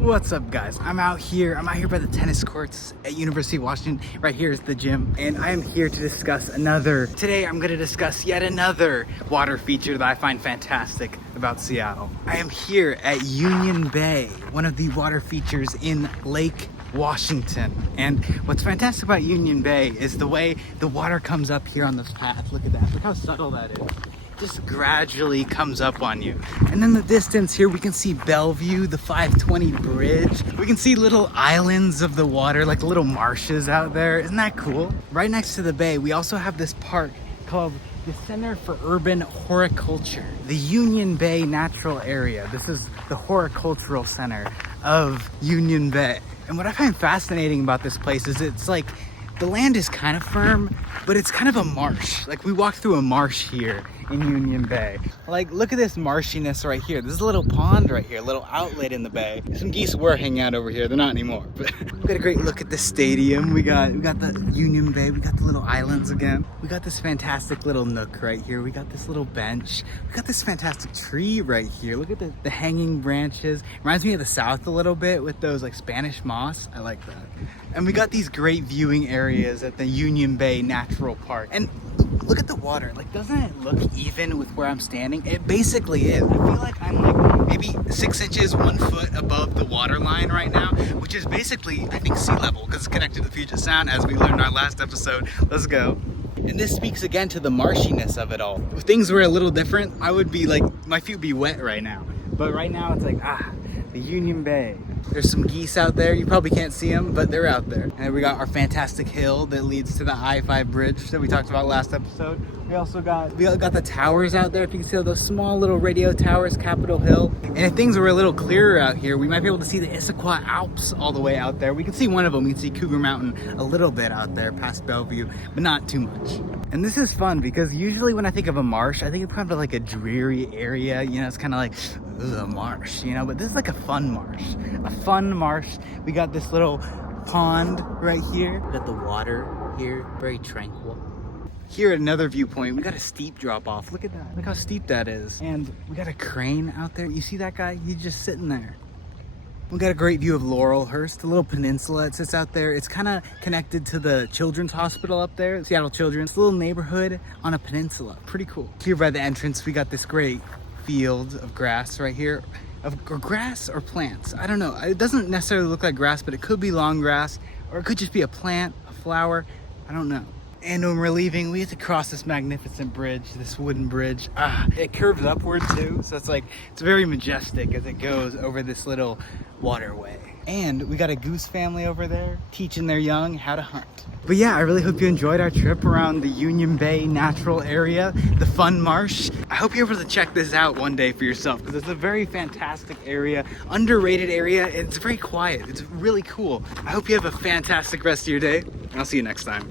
What's up, guys? I'm out here by the tennis courts at University of Washington. Right here is the gym, and I am here to discuss today I'm going to discuss yet another water feature that I find fantastic about Seattle. I am here at Union Bay, one of the water features in Lake Washington. And what's fantastic about Union Bay is the way the water comes up here on this path. Look at that, look how subtle that is. Just gradually comes up on you. And in the distance here, we can see Bellevue, the 520 bridge. We can see little islands of the water, like little marshes out there. Isn't that cool? Right next to the bay, we also have this park called the Center for Urban Horticulture, the Union Bay Natural Area. This is the horticultural center of Union Bay. And what I find fascinating about this place is it's like, the land is kind of firm, but it's kind of a marsh. Like, we walked through a marsh here in Union Bay. Like, look at this marshiness right here. This is a little pond right here, a little outlet in the bay. Some geese were hanging out over here. They're not anymore. But we got a great look at the stadium. We got the Union Bay. We got the little islands again. We got this fantastic little nook right here. We got this little bench. We got this fantastic tree right here. Look at the hanging branches. Reminds me of the South a little bit with those like Spanish moss. I like that. And we got these great viewing areas at the Union Bay Natural Park. And look at the water. Like, doesn't it look even with where I'm standing? It basically is. I feel like I'm like maybe 6 inches, 1 foot above the water line right now, which is basically, I think, sea level because it's connected to Puget Sound, as we learned in our last episode. Let's go. And this speaks again to the marshiness of it all. If things were a little different, I would be like, my feet would be wet right now. But right now it's like, the Union Bay. There's some geese out there. You probably can't see them, but they're out there. And we got our fantastic hill that leads to the I-5 bridge that we talked about last episode. We also got the towers out there. If you can see those small little radio towers, Capitol Hill. And if things were a little clearer out here, we might be able to see the Issaquah Alps all the way out there. We can see one of them. We can see Cougar Mountain a little bit out there past Bellevue, but not too much. And this is fun because usually when I think of a marsh, I think of kind of like a dreary area. You know, it's kind of like, a marsh, you know, but this is like a fun marsh. A fun marsh. We got this little pond right here. We got the water here, very tranquil. Here at another viewpoint, we got a steep drop off. Look at that. Look how steep that is. And we got a crane out there. You see that guy? He's just sitting there. We got a great view of Laurelhurst, a little peninsula. It sits out there. It's kind of connected to the Children's Hospital up there, Seattle Children's. It's a little neighborhood on a peninsula. Pretty cool. Here by the entrance, we got this great field of grass right here. Or grass or plants. I don't know. It doesn't necessarily look like grass, but it could be long grass, or it could just be a plant, a flower. I don't know. And when we're leaving, we have to cross this magnificent bridge, this wooden bridge. It curves upward too, so it's very majestic as it goes over this little waterway. And we got a goose family over there teaching their young how to hunt. But yeah, I really hope you enjoyed our trip around the Union Bay Natural Area, the Fun Marsh. I hope you're able to check this out one day for yourself because it's a very fantastic area, underrated area. It's very quiet. It's really cool. I hope you have a fantastic rest of your day, and I'll see you next time.